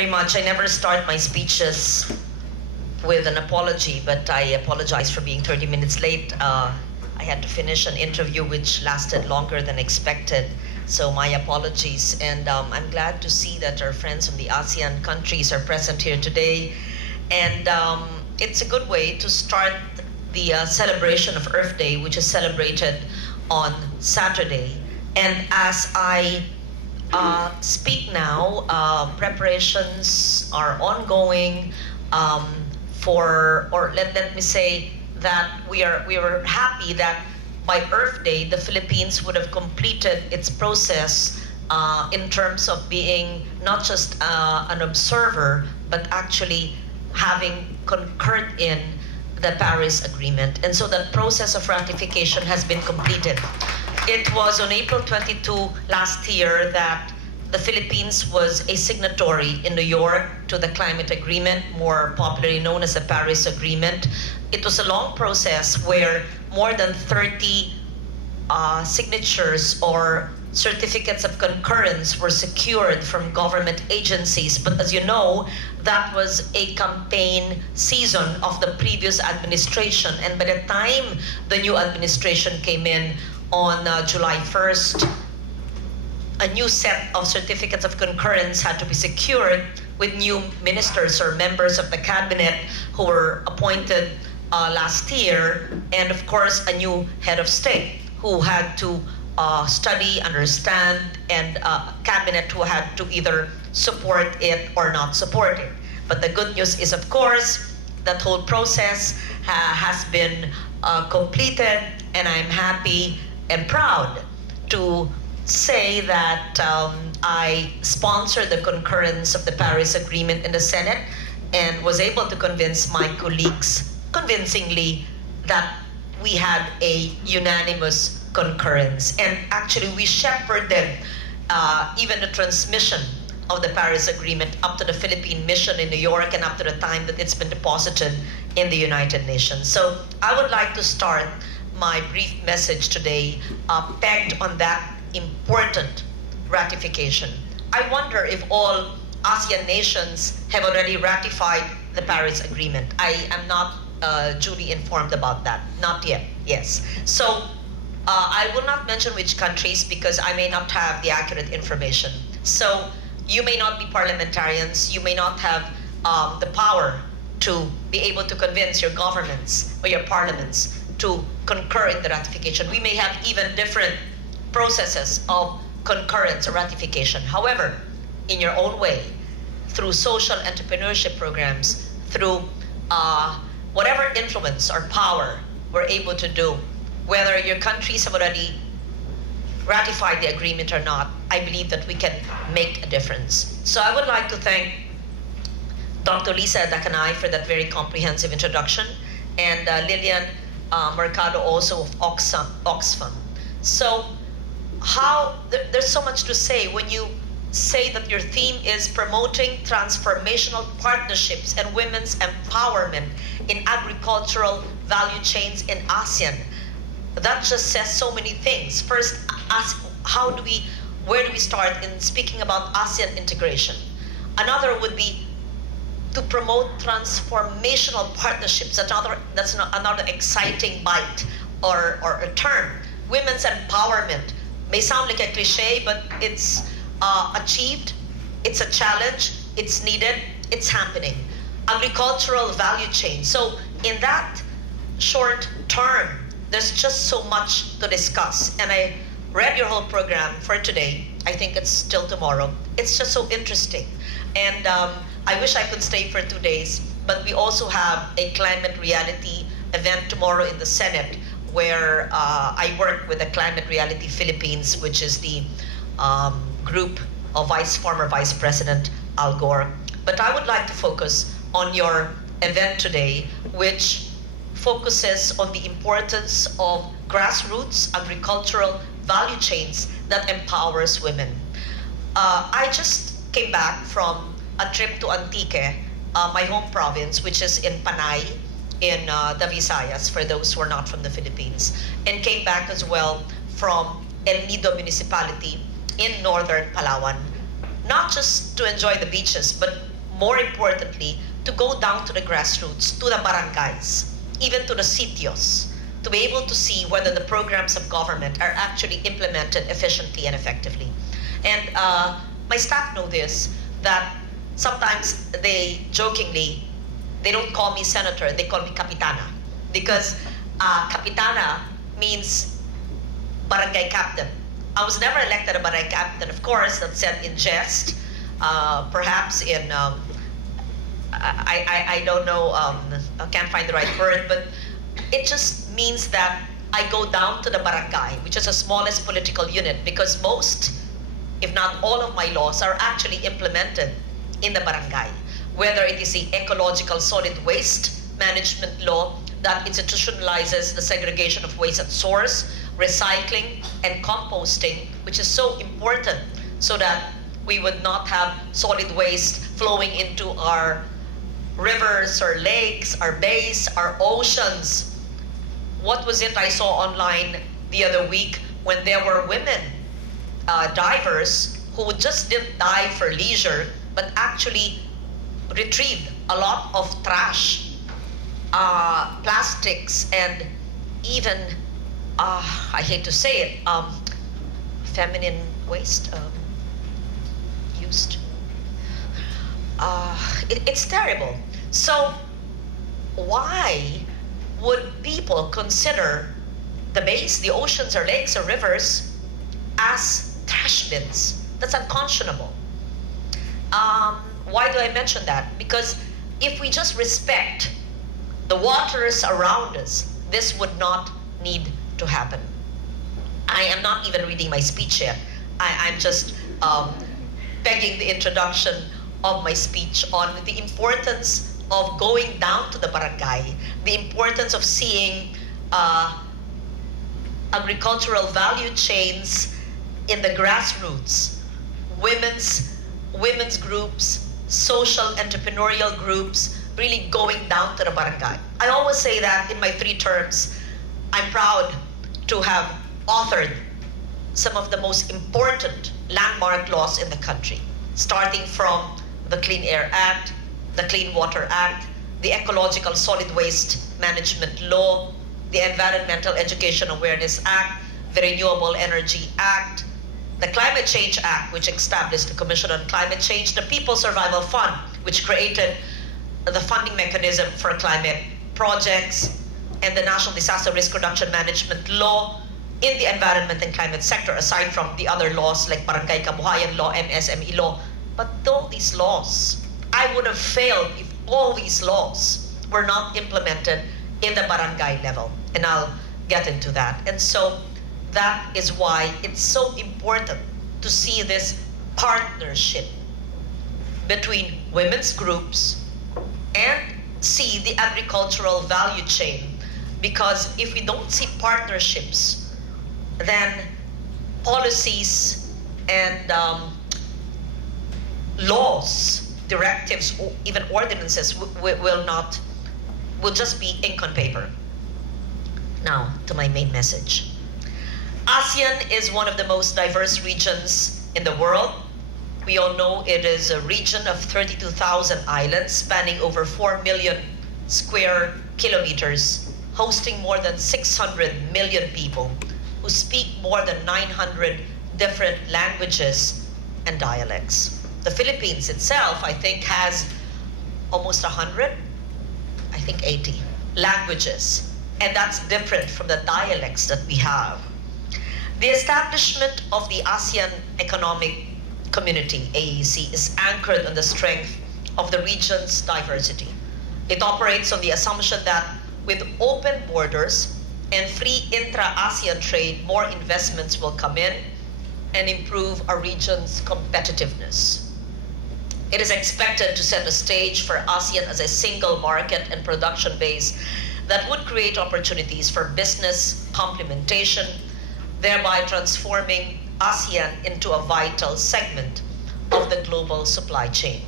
very much. I never start my speeches with an apology, but I apologize for being 30 minutes late. I had to finish an interview which lasted longer than expected, so my apologies. And I'm glad to see that our friends from the ASEAN countries are present here today. And it's a good way to start the celebration of Earth Day, which is celebrated on Saturday. And as I speak now, preparations are ongoing let me say that we were happy that by Earth Day, the Philippines would have completed its process in terms of being not just an observer, but actually having concurred in the Paris Agreement. And so that process of ratification has been completed. It was on April 22 last year that the Philippines was a signatory in New York to the climate agreement, more popularly known as the Paris Agreement. It was a long process where more than 30 signatures or certificates of concurrence were secured from government agencies. But as you know, that was a campaign season of the previous administration. And by the time the new administration came in on July 1st, a new set of certificates of concurrence had to be secured with new ministers or members of the cabinet who were appointed last year, and of course a new head of state who had to study, understand, and a cabinet who had to either support it or not support it. But the good news is, of course, that whole process has been completed, and I'm happy and proud to say that I sponsored the concurrence of the Paris Agreement in the Senate and was able to convince my colleagues convincingly that we had a unanimous concurrence. And actually we shepherded even the transmission of the Paris Agreement up to the Philippine mission in New York and up to the time that it's been deposited in the United Nations. So I would like to start my brief message today pegged on that important ratification. I wonder if all ASEAN nations have already ratified the Paris Agreement. I am not duly informed about that. Not yet, yes. So I will not mention which countries because I may not have the accurate information. So you may not be parliamentarians, you may not have the power to be able to convince your governments or your parliaments to concur in the ratification. We may have even different processes of concurrence or ratification. However, in your own way, through social entrepreneurship programs, through whatever influence or power we're able to do, whether your countries have already ratified the agreement or not, I believe that we can make a difference. So I would like to thank Dr. Lisa Dakanay for that very comprehensive introduction, and Lillian Mercado also of Oxfam. So there's so much to say when you say that your theme is promoting transformational partnerships and women's empowerment in agricultural value chains in ASEAN. That just says so many things. First, where do we start in speaking about ASEAN integration? Another would be to promote transformational partnerships. That's another exciting bite or a term. Women's empowerment may sound like a cliche, but it's achieved, it's a challenge, it's needed, it's happening. Agricultural value chain. So in that short term, there's just so much to discuss. And I read your whole program for today. I think it's still tomorrow. It's just so interesting. And I wish I could stay for 2 days, but we also have a climate reality event tomorrow in the Senate where I work with the Climate Reality Philippines, which is the group of former Vice President Al Gore. But I would like to focus on your event today, which focuses on the importance of grassroots agricultural value chains that empowers women. I just came back from a trip to Antique, my home province, which is in Panay, in the Visayas, for those who are not from the Philippines, and came back as well from El Nido municipality in northern Palawan, not just to enjoy the beaches, but more importantly, to go down to the grassroots, to the barangays, even to the sitios, to be able to see whether the programs of government are actually implemented efficiently and effectively. And my staff know this, that sometimes they jokingly, they don't call me senator, they call me kapitana. Because kapitana means barangay captain. I was never elected a barangay captain, of course, that's said in jest, perhaps in, I don't know, I can't find the right word, but it just means that I go down to the barangay, which is the smallest political unit, because most, if not all of my laws are actually implemented in the barangay. Whether it is the ecological solid waste management law that institutionalizes the segregation of waste at source, recycling, and composting, which is so important so that we would not have solid waste flowing into our rivers, our lakes, our bays, our oceans. What was it I saw online the other week when there were women divers who just didn't dive for leisure, but actually retrieved a lot of trash, plastics, and even, I hate to say it, feminine waste used. It's terrible. So why would people consider the bays, the oceans or lakes or rivers as trash bins? That's unconscionable. Why do I mention that? Because if we just respect the waters around us, this would not need to happen. I am not even reading my speech yet. I'm just pegging the introduction of my speech on the importance of going down to the barangay, the importance of seeing agricultural value chains in the grassroots, women's groups, social entrepreneurial groups, really going down to the barangay. I always say that in my 3 terms, I'm proud to have authored some of the most important landmark laws in the country, starting from the Clean Air Act, the Clean Water Act, the Ecological Solid Waste Management Law, the Environmental Education Awareness Act, the Renewable Energy Act, the Climate Change Act, which established the Commission on Climate Change, the People's Survival Fund, which created the funding mechanism for climate projects, and the National Disaster Risk Reduction Management Law in the environment and climate sector, aside from the other laws like Barangay Kabuhayan Law and SME Law. But all these laws, I would have failed if all these laws were not implemented in the barangay level. And I'll get into that. And so that is why it's so important to see this partnership between women's groups and see the agricultural value chain. Because if we don't see partnerships, then policies and laws, directives, or even ordinances will just be ink on paper. Now, to my main message. ASEAN is one of the most diverse regions in the world. We all know it is a region of 32,000 islands spanning over 4 million square kilometers, hosting more than 600 million people who speak more than 900 different languages and dialects. The Philippines itself, I think, has almost 100, I think 80 languages, and that's different from the dialects that we have. The establishment of the ASEAN Economic Community, AEC, is anchored on the strength of the region's diversity. It operates on the assumption that with open borders and free intra-ASEAN trade, more investments will come in and improve our region's competitiveness. It is expected to set a stage for ASEAN as a single market and production base that would create opportunities for business complementation, thereby transforming ASEAN into a vital segment of the global supply chain.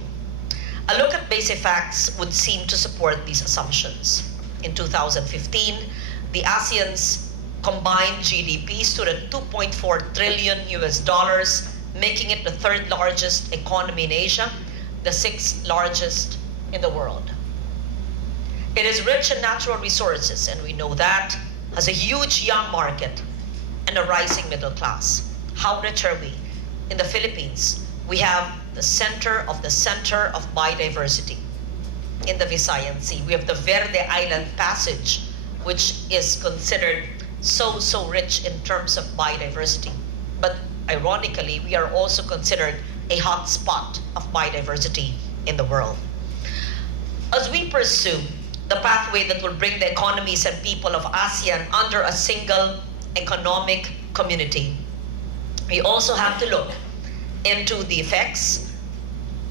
A look at basic facts would seem to support these assumptions. In 2015, the ASEAN's combined GDP stood at $2.4 trillion, making it the 3rd largest economy in Asia, the 6th largest in the world. It is rich in natural resources, and we know that, has a huge young market and a rising middle class. How rich are we? In the Philippines, we have the center of biodiversity. In the Visayan Sea, we have the Verde Island Passage, which is considered so rich in terms of biodiversity. But ironically, we are also considered a hot spot of biodiversity in the world. As we pursue the pathway that will bring the economies and people of ASEAN under a single economic community, we also have to look into the effects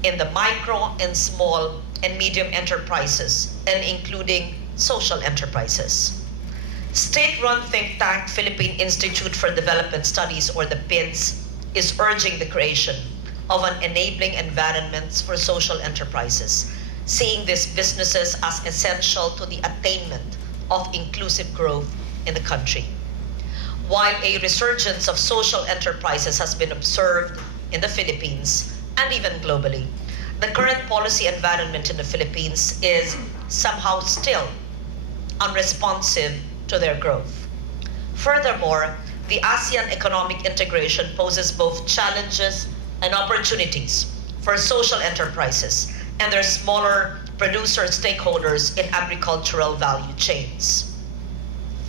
in the micro and small and medium enterprises, and including social enterprises. State-run think tank Philippine Institute for Development Studies, or the PIDS, is urging the creation of an enabling environment for social enterprises, seeing these businesses as essential to the attainment of inclusive growth in the country. While a resurgence of social enterprises has been observed in the Philippines and even globally, the current policy environment in the Philippines is somehow still unresponsive to their growth. Furthermore, the ASEAN economic integration poses both challenges and opportunities for social enterprises and their smaller producer stakeholders in agricultural value chains.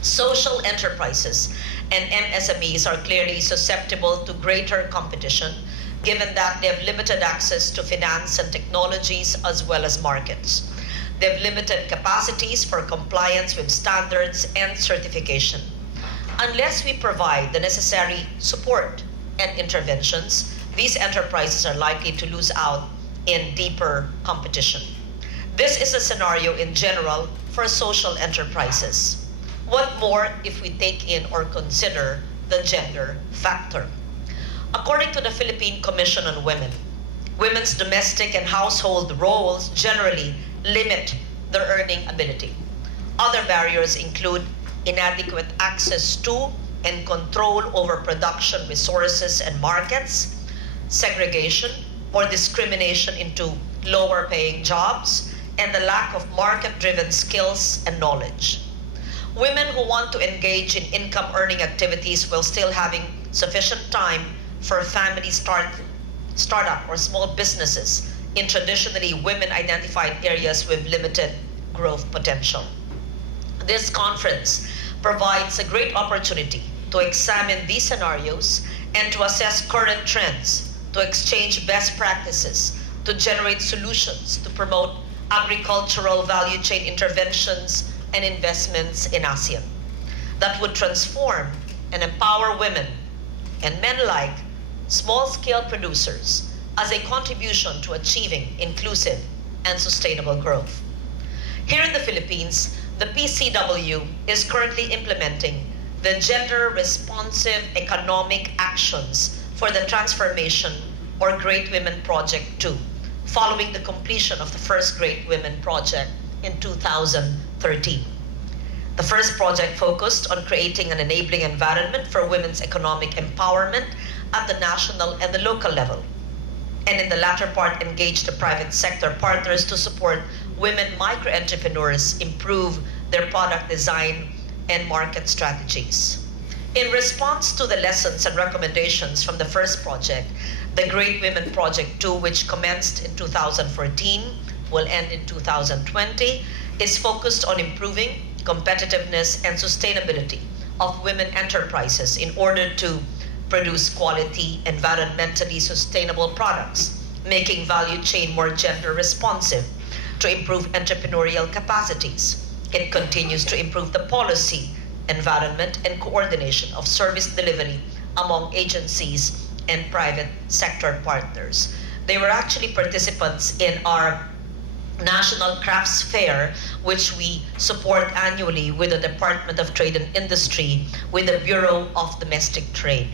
Social enterprises and MSMEs are clearly susceptible to greater competition, given that they have limited access to finance and technologies as well as markets. They have limited capacities for compliance with standards and certification. Unless we provide the necessary support and interventions, these enterprises are likely to lose out in deeper competition. This is a scenario in general for social enterprises. What more if we take in or consider the gender factor? According to the Philippine Commission on Women, women's domestic and household roles generally limit their earning ability. Other barriers include inadequate access to and control over production resources and markets, segregation or discrimination into lower paying jobs, and the lack of market-driven skills and knowledge. Women who want to engage in income-earning activities while still having sufficient time for family startup or small businesses in traditionally women-identified areas with limited growth potential. This conference provides a great opportunity to examine these scenarios and to assess current trends, to exchange best practices, to generate solutions, to promote agricultural value chain interventions and investments in ASEAN that would transform and empower women and men alike, small-scale producers, as a contribution to achieving inclusive and sustainable growth. Here in the Philippines, the PCW is currently implementing the Gender-Responsive Economic Actions for the Transformation or Great Women Project 2, following the completion of the first Great Women Project in 2013. The first project focused on creating an enabling environment for women's economic empowerment at the national and the local level, and in the latter part engaged the private sector partners to support women micro-entrepreneurs improve their product design and market strategies. In response to the lessons and recommendations from the first project, the Great Women Project 2, which commenced in 2014, will end in 2020, is focused on improving competitiveness and sustainability of women enterprises in order to produce quality, environmentally sustainable products, making value chain more gender responsive, to improve entrepreneurial capacities. It continues to improve the policy, environment, and coordination of service delivery among agencies and private sector partners. They were actually participants in our National Crafts Fair, which we support annually with the Department of Trade and Industry, with the Bureau of Domestic Trade.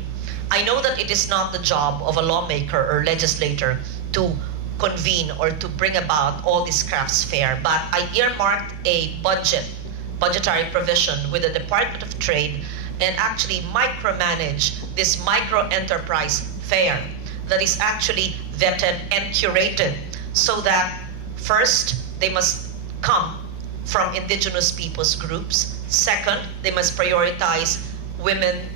I know that it is not the job of a lawmaker or legislator to convene or to bring about all this crafts fair, but I earmarked a budgetary provision with the Department of Trade and actually micromanage this micro enterprise fair that is actually vetted and curated so that first, they must come from indigenous peoples groups. Second, they must prioritize women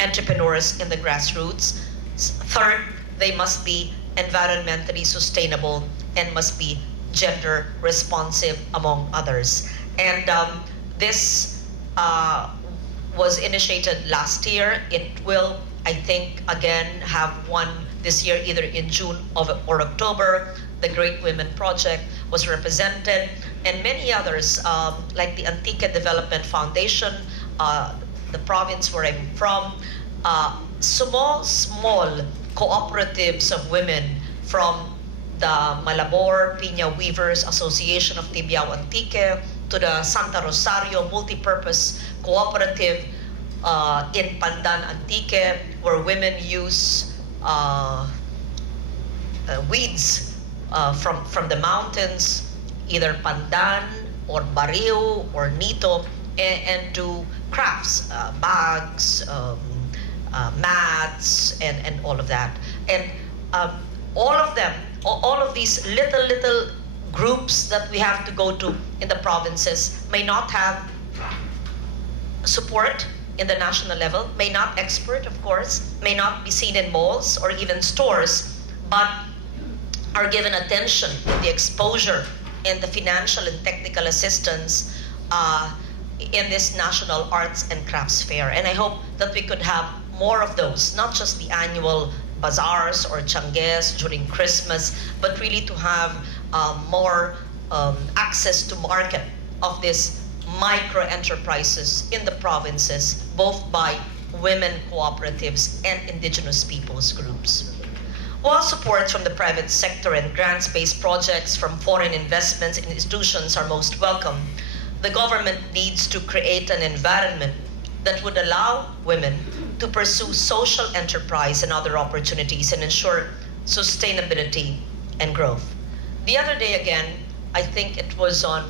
entrepreneurs in the grassroots. Third, they must be environmentally sustainable and must be gender responsive, among others. And this was initiated last year. It will, I think, again have one this year, either in June or October. The Great Women Project was represented, and many others, like the Antique Development Foundation, the province where I'm from, small cooperatives of women from the Malabor Piña Weavers Association of Tibiao Antique to the Santa Rosario Multipurpose Cooperative in Pandan Antique, where women use weeds from the mountains, either pandan or barrio or nito, and do crafts, bags, mats, and all of that. And all of these little groups that we have to go to in the provinces may not have support in the national level, may not export, of course, may not be seen in malls or even stores, but are given attention, the exposure, and the financial and technical assistance in this National Arts and Crafts Fair. And I hope that we could have more of those, not just the annual bazaars or changes during Christmas, but really to have more access to market of these micro enterprises in the provinces, both by women cooperatives and indigenous peoples groups. While support from the private sector and grants-based projects from foreign investments and institutions are most welcome, the government needs to create an environment that would allow women to pursue social enterprise and other opportunities and ensure sustainability and growth. The other day again, I think it was on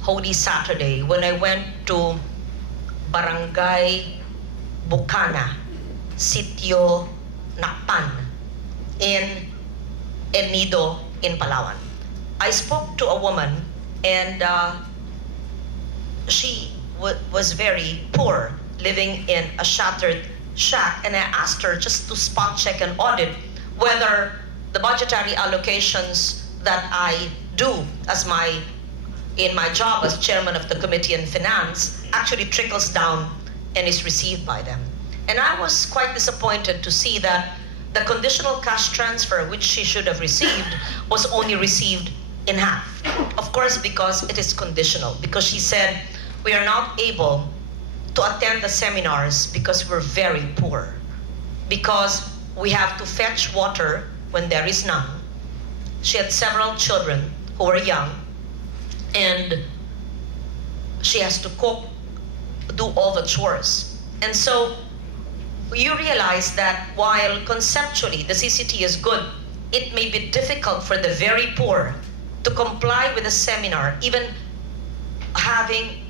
Holy Saturday, when I went to Barangay Bukana, Sitio Nakpan, in El Nido in Palawan. I spoke to a woman, and she was very poor, living in a shattered shack, and I asked her just to spot check and audit whether the budgetary allocations that I do in my job as chairman of the Committee on Finance actually trickles down and is received by them. And I was quite disappointed to see that the conditional cash transfer, which she should have received, was only received in half. Of course, because it is conditional, because she said, we are not able to attend the seminars because we're very poor, because we have to fetch water when there is none. She had several children who were young, and she has to cook, do all the chores. And so you realize that while conceptually the CCT is good, it may be difficult for the very poor to comply with a seminar, even having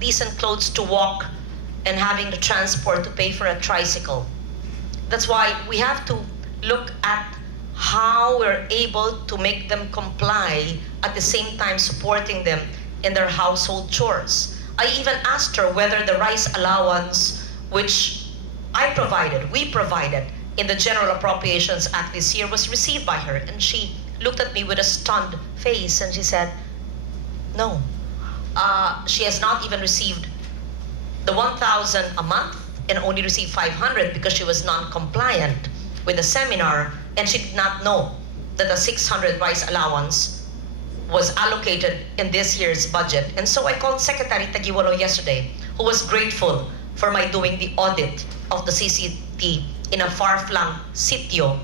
decent clothes to walk and having the transport to pay for a tricycle. That's why we have to look at how we're able to make them comply, at the same time supporting them in their household chores. I even asked her whether the rice allowance, which we provided in the General Appropriations Act this year, was received by her. And she looked at me with a stunned face and she said, no. She has not even received the 1,000 a month and only received 500 because she was non-compliant with the seminar, and she did not know that a 600 rice allowance was allocated in this year's budget. And so I called Secretary Tagiwalo yesterday, who was grateful for my doing the audit of the CCT in a far-flung sitio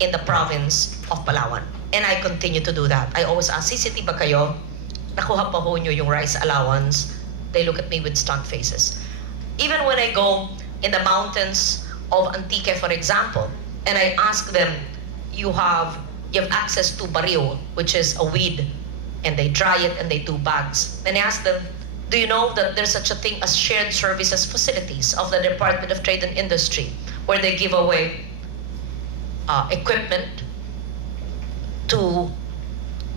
in the province of Palawan. And I continue to do that. I always ask, CCT ba kayo? Nakuha pa ho nyo yung rice allowance? They look at me with stunned faces. Even when I go in the mountains of Antique, for example, and I ask them, you have access to barrio, which is a weed, and they dry it and they do bags. And I ask them, do you know that there's such a thing as shared services facilities of the Department of Trade and Industry, where they give away equipment, to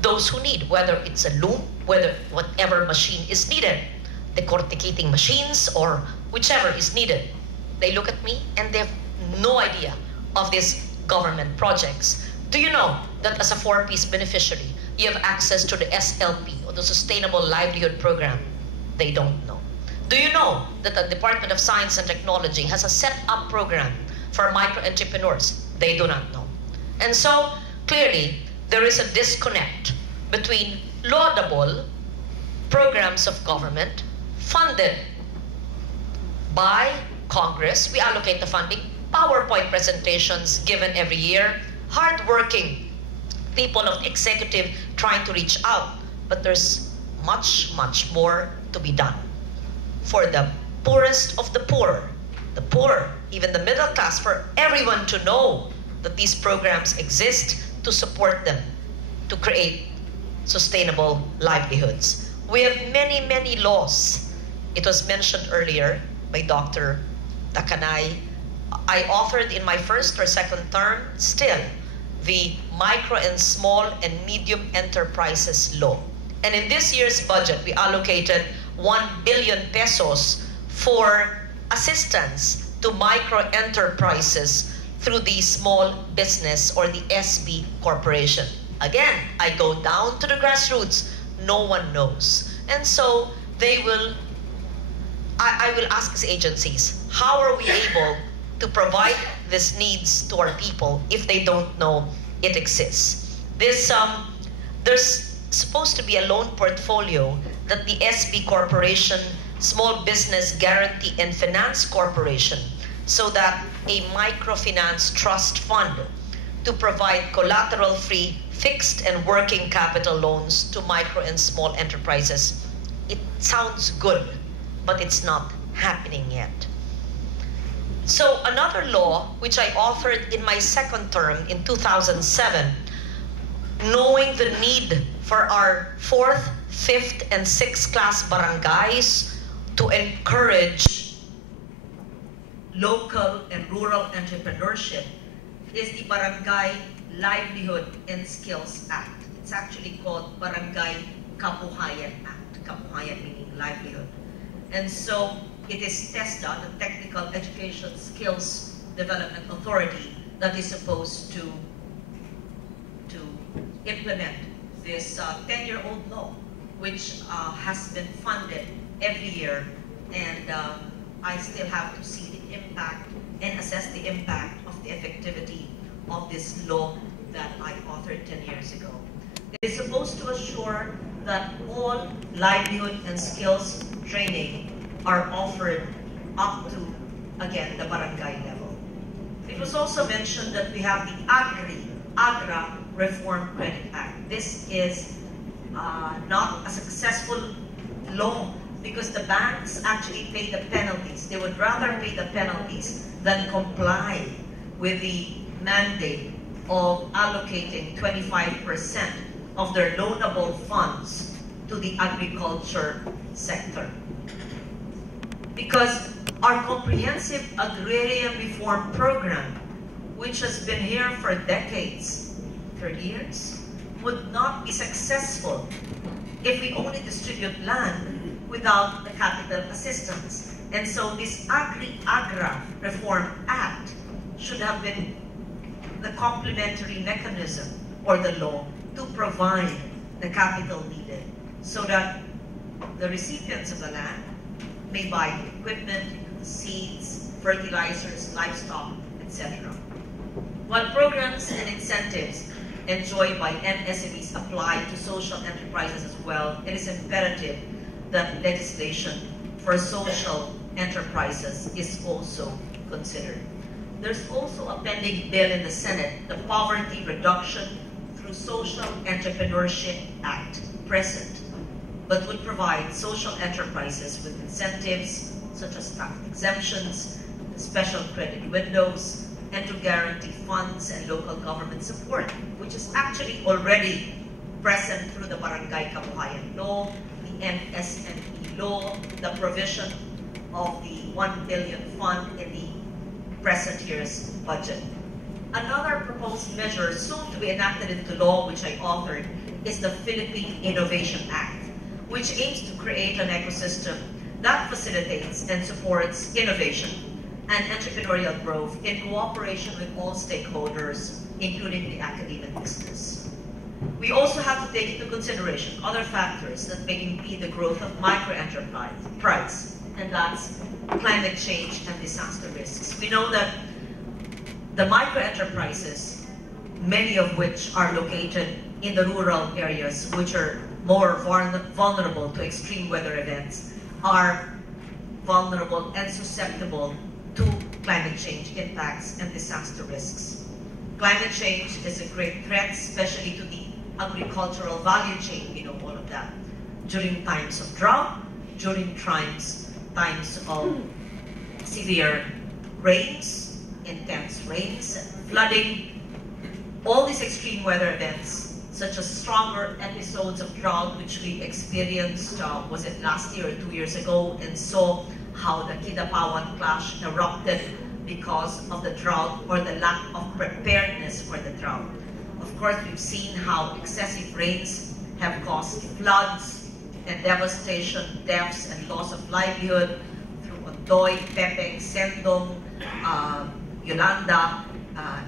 those who need, whether it's a loom, whether whatever machine is needed, decorticating machines or whichever is needed. They look at me and they have no idea of these government projects. Do you know that as a 4-piece beneficiary, you have access to the SLP, or the Sustainable Livelihood Program? They don't know. Do you know that the Department of Science and Technology has a set-up program for micro-entrepreneurs? They do not know. And so, clearly, there is a disconnect between laudable programs of government funded by Congress. We allocate the funding, PowerPoint presentations given every year, hardworking people of the executive trying to reach out, but there's much, much more to be done. For the poorest of the poor, even the middle class, for everyone to know that these programs exist, to support them, to create sustainable livelihoods. We have many, many laws. It was mentioned earlier by Dr. Takanay. I authored in my first or second term still the Micro and Small and Medium Enterprises Law. And in this year's budget, we allocated 1 billion pesos for assistance to micro enterprises through the Small Business or the SB Corporation. Again, I go down to the grassroots. No one knows. And so they will, I will ask these agencies, how are we able to provide these needs to our people if they don't know it exists? There's supposed to be a loan portfolio that the SB Corporation, Small Business Guarantee and Finance Corporation, so that a microfinance trust fund to provide collateral-free fixed and working capital loans to micro and small enterprises. It sounds good, but it's not happening yet. So another law, which I authored in my second term in 2007, knowing the need for our 4th, 5th, and 6th class barangays to encourage local and rural entrepreneurship, is the Barangay Livelihood and Skills Act. It's actually called Barangay Kabuhayan Act. Kabuhayan meaning livelihood. And so it is TESDA, the Technical Education Skills Development Authority, that is supposed to implement this 10-year-old law, which has been funded every year. And I still have to see the impact and assess the impact of the effectivity of this law that I authored 10 years ago. It is supposed to assure that all livelihood and skills training are offered up to, again, the barangay level. It was also mentioned that we have the AGRA Reform Credit Act. This is not a successful law because the banks actually pay the penalties. They would rather pay the penalties than comply with the mandate of allocating 25% of their loanable funds to the agriculture sector. Because our comprehensive agrarian reform program, which has been here for decades, 30 years, would not be successful if we only distribute land without the capital assistance. And so this AGRA Reform Act should have been the complementary mechanism or the law to provide the capital needed so that the recipients of the land may buy equipment, seeds, fertilizers, livestock, etc. While programs and incentives enjoyed by MSMEs apply to social enterprises as well, it is imperative that legislation for social enterprises is also considered. There's also a pending bill in the Senate, the Poverty Reduction through Social Entrepreneurship Act, present, but would provide social enterprises with incentives such as tax exemptions, special credit windows, and to guarantee funds and local government support, which is actually already present through the Barangay Kabuhayan Law, the MSME Law, the provision of the 1 billion fund in the present year's budget. Another proposed measure soon to be enacted into law, which I authored, is the Philippine Innovation Act, which aims to create an ecosystem that facilitates and supports innovation and entrepreneurial growth in cooperation with all stakeholders, including the academic business. We also have to take into consideration other factors that may impede the growth of microenterprise, and that's climate change and disaster risks. We know that the microenterprises, many of which are located in the rural areas, which are more vulnerable to extreme weather events, are vulnerable and susceptible to climate change impacts and disaster risks. Climate change is a great threat, especially to the agricultural value chain. We know all of that. During times of drought, during times of severe rains, intense rains, flooding, all these extreme weather events, such as stronger episodes of drought, which we experienced, was it last year or 2 years ago, and saw how the Kidapawan clash erupted because of the drought or the lack of preparedness for the drought. Of course, we've seen how excessive rains have caused floods and devastation, deaths, and loss of livelihood through Ondoy, Pepeng, Sendong, Yolanda,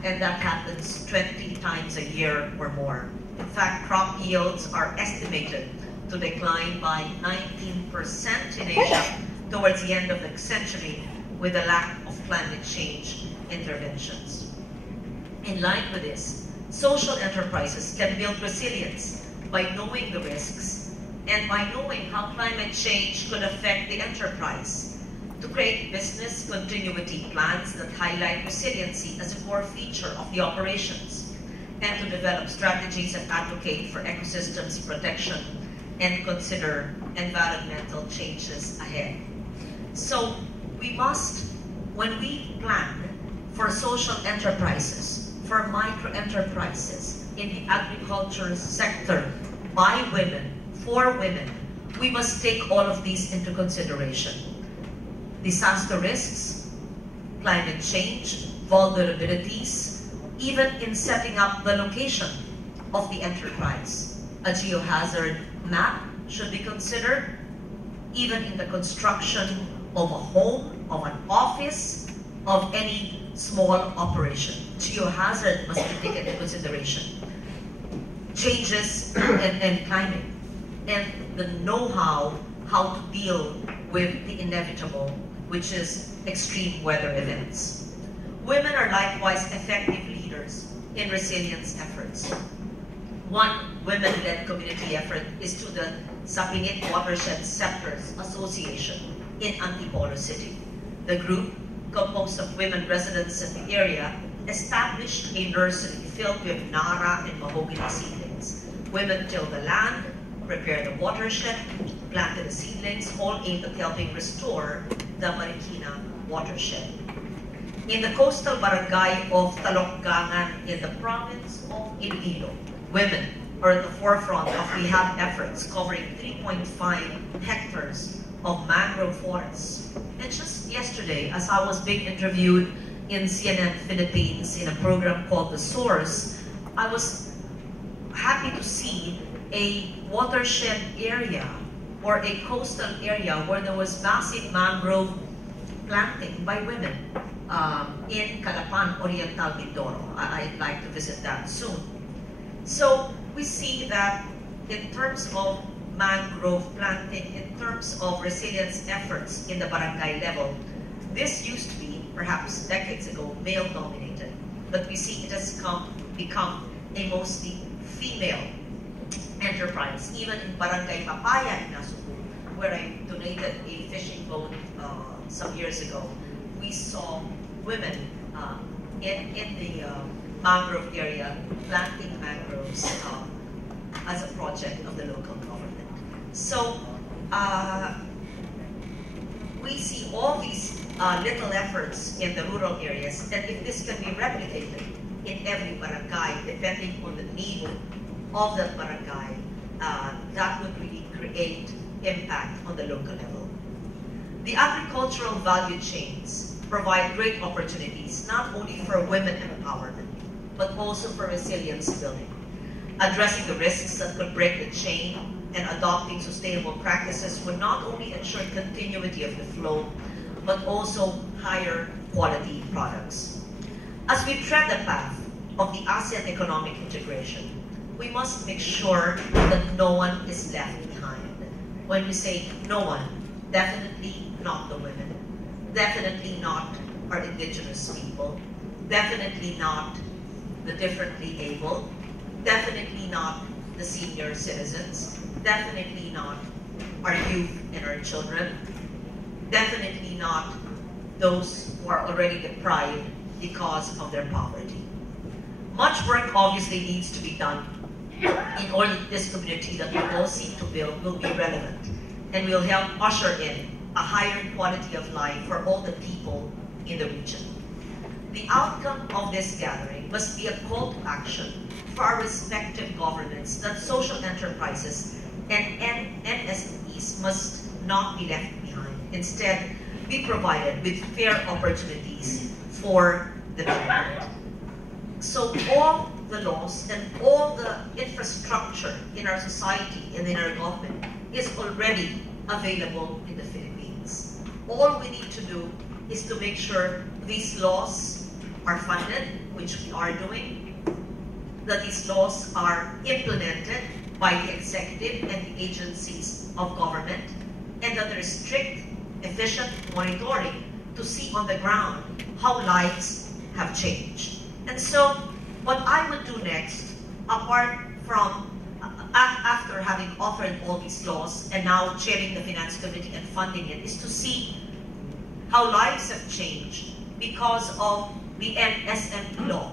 and that happens 20 times a year or more. In fact, crop yields are estimated to decline by 19% in Asia towards the end of the century with a lack of climate change interventions. In line with this, social enterprises can build resilience by knowing the risks and by knowing how climate change could affect the enterprise, to create business continuity plans that highlight resiliency as a core feature of the operations, and to develop strategies that advocate for ecosystems protection and consider environmental changes ahead. So we must, when we plan for social enterprises, for micro-enterprises in the agriculture sector, by women, for women, we must take all of these into consideration. Disaster risks, climate change, vulnerabilities, even in setting up the location of the enterprise. A geohazard map should be considered, even in the construction of a home, of an office, of any small operation. Geohazard must be taken into consideration. Changes and climate, and the know-how how to deal with the inevitable, which is extreme weather events. Women are likewise effective leaders in resilience efforts. One women-led community effort is to the Sapingit Watershed Sectors Association in Antipolo City. The group, composed of women residents in the area, established a nursery filled with Nara and mahogany seedlings. Women tilled the land, prepared the watershed, planted the seedlings, all aimed at helping restore the Marikina watershed. In the coastal barangay of Talokgangan in the province of Iloilo, women are at the forefront of rehab efforts covering 3.5 hectares of mangrove forests. And just yesterday, as I was being interviewed in CNN Philippines in a program called The Source, I was happy to see a watershed area or a coastal area where there was massive mangrove planting by women in Calapan, Oriental Mindoro. I'd like to visit that soon. So we see that in terms of mangrove planting, in terms of resilience efforts in the barangay level, this used to be, perhaps decades ago, male-dominated. But we see it has become a mostly female enterprise. Even in Barangay Papaya in Nasuku, where I donated a fishing boat some years ago, we saw women in the mangrove area planting mangroves as a project of the local government. So we see all these little efforts in the rural areas, and if this can be replicated in every barangay, depending on the need of that barangay, that would really create impact on the local level. The agricultural value chains provide great opportunities, not only for women empowerment, but also for resilience building. Addressing the risks that could break the chain and adopting sustainable practices would not only ensure continuity of the flow, but also higher quality products. As we tread the path of the ASEAN economic integration, we must make sure that no one is left behind. When we say no one, definitely not the women, definitely not our indigenous people, definitely not the differently able, definitely not the senior citizens, definitely not our youth and our children, definitely not those who are already deprived because of their poverty. Much work obviously needs to be done in order that this community that we all seek to build will be relevant and will help usher in a higher quality of life for all the people in the region. The outcome of this gathering must be a call to action for our respective governments that social enterprises and MSMEs must not be left behind. Instead, be provided with fair opportunities for the development. So all the laws and all the infrastructure in our society and in our government is already available in the Philippines. All we need to do is to make sure these laws are funded, which we are doing, that these laws are implemented by the executive and the agencies of government, and that there is strict, efficient monitoring to see on the ground how lives have changed. And so, what I would do next, apart from, after having authored all these laws and now chairing the Finance Committee and funding it, is to see how lives have changed because of the MSME law.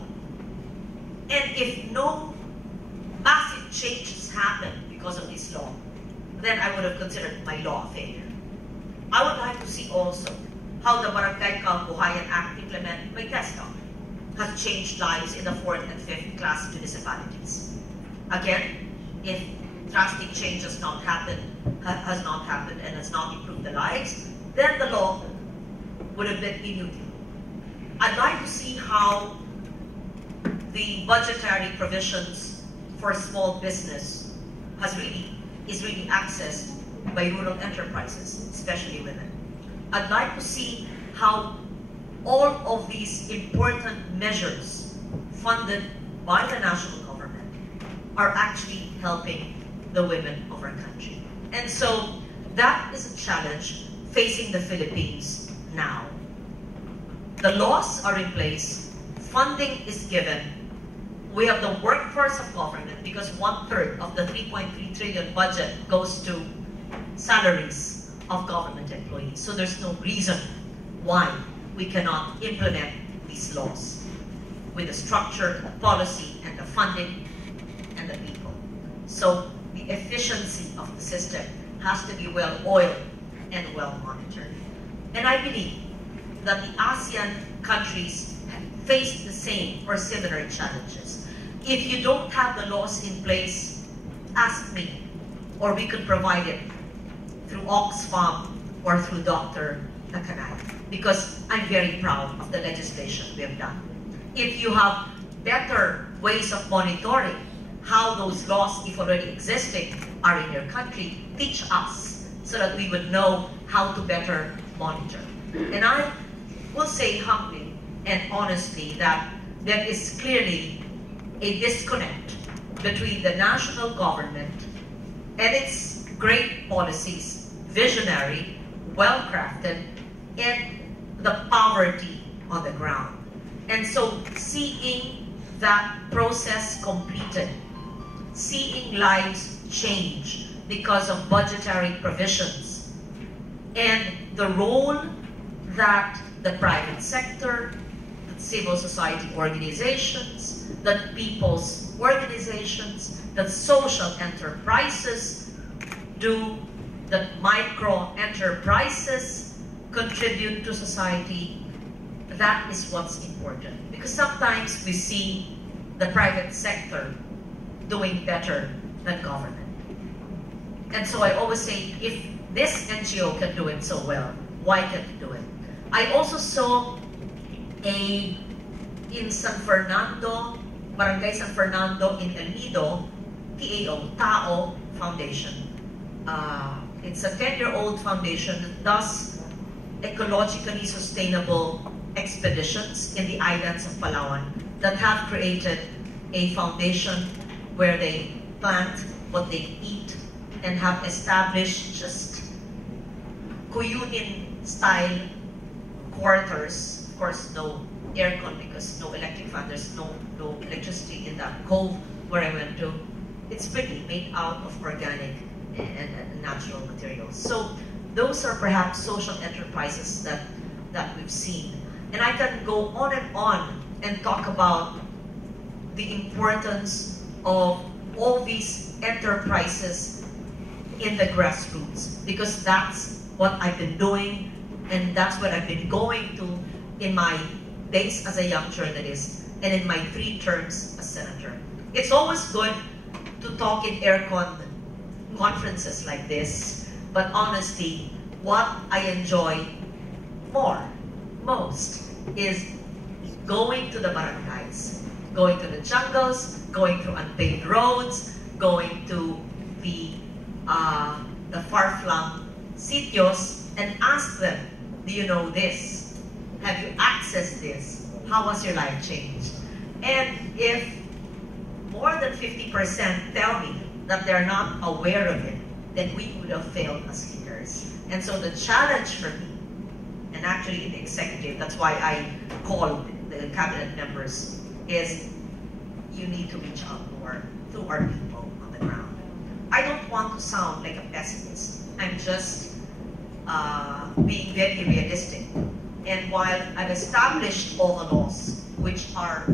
And if no massive changes happen because of this law, then I would have considered my law a failure. I would like to see also how the Barangay Kabuhayan Act implemented by TESDA has changed lives in the 4th and 5th class municipalities. Again, if drastic change has not happened and has not improved the lives, then the law would have been inutile. I'd like to see how the budgetary provisions for small business is really accessed by rural enterprises, especially women. I'd like to see how all of these important measures funded by the national government are actually helping the women of our country. And so that is a challenge facing the Philippines now. The laws are in place, funding is given, we have the workforce of government because 1/3 of the 3.3 trillion budget goes to salaries of government employees. So there's no reason why we cannot implement these laws with the structure, the policy, and the funding, and the people. So the efficiency of the system has to be well-oiled and well-monitored. And I believe that the ASEAN countries face the same or similar challenges. If you don't have the laws in place, ask me, or we could provide it through Oxfam or through Dr. Takanay, because I'm very proud of the legislation we have done. If you have better ways of monitoring how those laws, if already existing, are in your country, teach us so that we would know how to better monitor. And I will say humbly and honestly that there is clearly a disconnect between the national government and its great policies, visionary, well-crafted, and the poverty on the ground. And so seeing that process completed, seeing lives change because of budgetary provisions, and the role that the private sector, that civil society organizations, that people's organizations, that social enterprises do, that micro enterprises contribute to society, that is what's important. Because sometimes we see the private sector doing better than government. And so I always say, if this NGO can do it so well, why can't it do it? I also saw in San Fernando, Barangay San Fernando in El Nido, TAO, Tao Foundation. It's a 10-year-old foundation that does ecologically sustainable expeditions in the islands of Palawan that have created a foundation where they plant what they eat and have established just Kuyunin-style quarters. Of course, no aircon because no electric fan. There's no electricity in that cove where I went to. It's pretty, made out of organic and natural materials. So those are perhaps social enterprises that we've seen. And I can go on and talk about the importance of all these enterprises in the grassroots, because that's what I've been doing and that's what I've been going to in my days as a young journalist and in my 3 terms as senator. It's always good to talk in aircon conferences like this, but honestly, what I enjoy most is going to the barangays, going to the jungles, going through unpaved roads, going to the far-flung sitios and ask them, do you know this? Have you accessed this? How has your life changed? And if more than 50% tell me that they're not aware of it, then we would have failed as leaders. And so the challenge for me, and actually in the executive, that's why I called the cabinet members, is you need to reach out more to our people on the ground. I don't want to sound like a pessimist. I'm just being very realistic. And while I've established all the laws, which are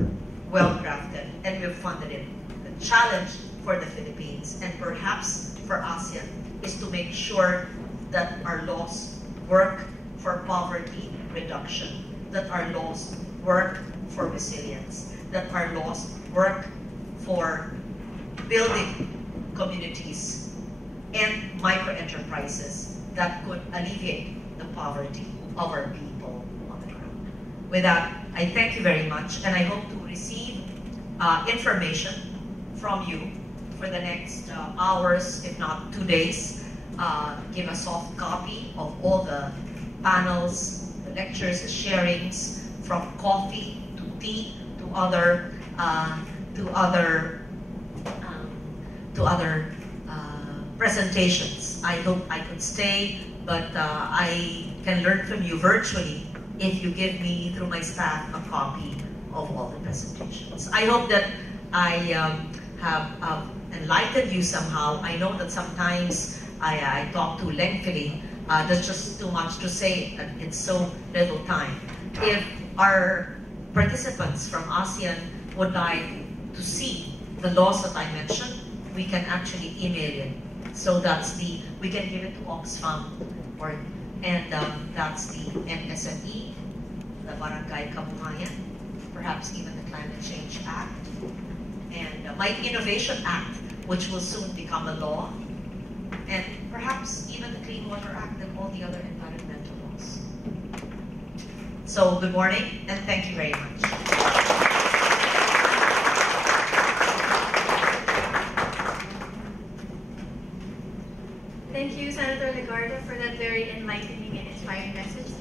well-crafted, and we've funded it, the challenge for the Philippines, and perhaps for ASEAN, is to make sure that our laws work for poverty reduction, that our laws work for resilience, that our laws work for building communities and micro-enterprises that could alleviate the poverty of our people on the ground. With that, I thank you very much, and I hope to receive information from you for the next hours, if not 2 days. Give a soft copy of all the panels, the lectures, the sharings, from coffee to tea to other presentations. I hope I could stay, but I can learn from you virtually if you give me, through my staff, a copy of all the presentations. I hope that I have enlightened you somehow. I know that sometimes I talk too lengthily. There's just too much to say in so little time. If our participants from ASEAN would like to see the laws that I mentioned, we can actually email it. So that's we can give it to Oxfam, and that's the MSME, the Barangay Kabuhayan, perhaps even the Climate Change Act, and my Innovation Act, which will soon become a law, and perhaps even the Clean Water Act and all the other environmental laws. So good morning, and thank you very much. Thank you, Senator Legarda, for that very enlightening and inspiring message.